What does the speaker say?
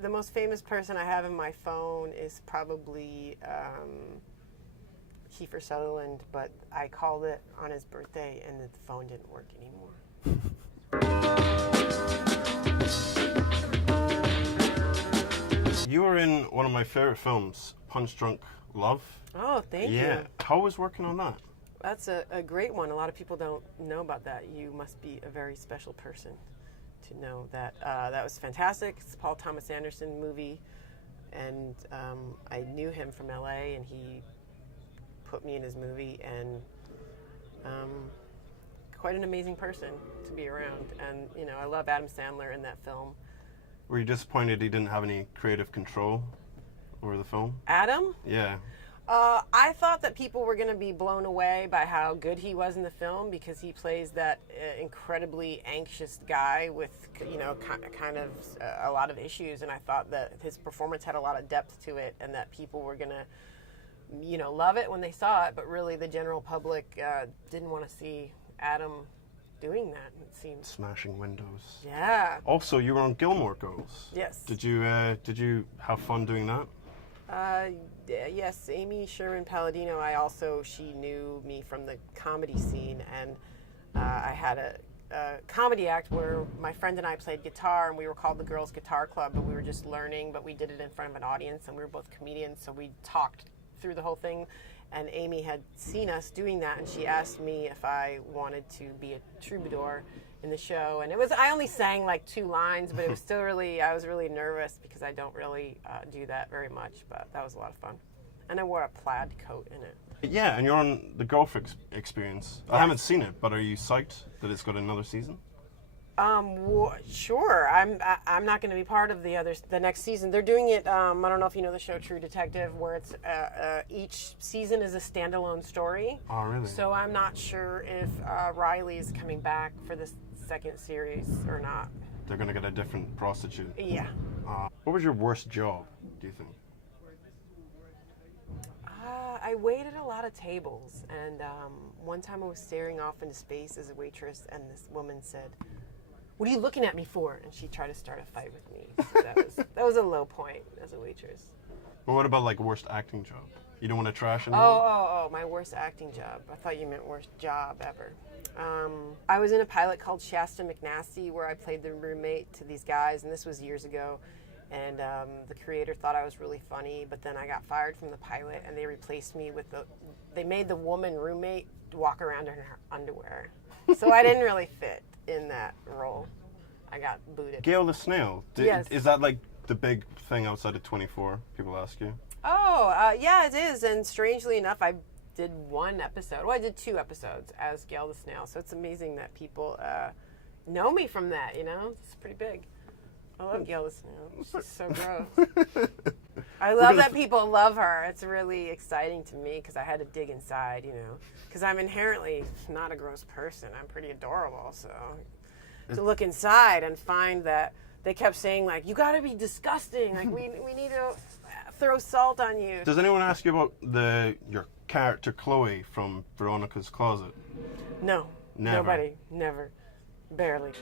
the most famous person I have in my phone is probably Kiefer Sutherland, but I called it on his birthday and the phone didn't work anymore. You were in one of my favorite films, PunchDrunk Love. Oh, thank you. Yeah. How was working on that? That's a great one. A lot of people don't know about that. You must be a very special person to know that. That was fantastic. It's a Paul Thomas Anderson movie, and I knew him from LA, and he put me in his movie, and quite an amazing person to be around. And, you know, I love Adam Sandler in that film. Were you disappointed he didn't have any creative control over the film? Adam? Yeah. I thought that people were going to be blown away by how good he was in the film, because he plays that incredibly anxious guy with, you know, kind of a lot of issues. And I thought that his performance had a lot of depth to it, and that people were going to, you know, love it when they saw it. But really, the general public didn't want to see Adam doing that, it seems. Smashing windows. Yeah. Also, you were on Gilmore Girls. Yes. Did you have fun doing that? Yes, Amy Sherman Palladino. She knew me from the comedy scene, and I had a comedy act where my friend and I played guitar, and we were called the Girls Guitar Club, but we were just learning, but we did it in front of an audience, and we were both comedians, so we talked through the whole thing. And Amy had seen us doing that, and she asked me if I wanted to be a troubadour in the show. And I only sang like 2 lines, but it was still I was really nervous because I don't really do that very much, but that was a lot of fun. And I wore a plaid coat in it. Yeah, and you're on the golf experience. Yes. I haven't seen it, but are you psyched that it's got another season? Sure. I'm not going to be part of the next season. They're doing it. I don't know if you know the show True Detective, where it's each season is a standalone story. Oh, really? So I'm not sure if Riley is coming back for the second series or not. They're going to get a different prostitute. Yeah. What was your worst job, do you think? I waited a lot of tables, and one time I was staring off into space as a waitress, and this woman said, "What are you looking at me for?" And she tried to start a fight with me. So that was a low point as a waitress. But what about like worst acting job? You don't want to trash anyone? Oh, my worst acting job. I thought you meant worst job ever. I was in a pilot called Shasta McNasty, where I played the roommate to these guys, and this was years ago. And the creator thought I was really funny, but then I got fired from the pilot, and they replaced me with they made the woman roommate walk around in her underwear. So I didn't really fit in that role. I got booted. Gail the snail. Yes. Is that like the big thing outside of 24? People ask you. Oh, yeah, it is. And strangely enough, I did 1 episode. Well, I did 2 episodes as Gail the snail. So it's amazing that people know me from that. You know, it's pretty big. I love Gail the snail. She's so gross. I love that people love her. It's really exciting to me because I had to dig inside, you know, because I'm inherently not a gross person. I'm pretty adorable. So to look inside and find that they kept saying, like, you got to be disgusting. Like, we need to throw salt on you. Does anyone ask you about your character Chloe from Veronica's Closet? No. Never. Nobody. Never. Barely.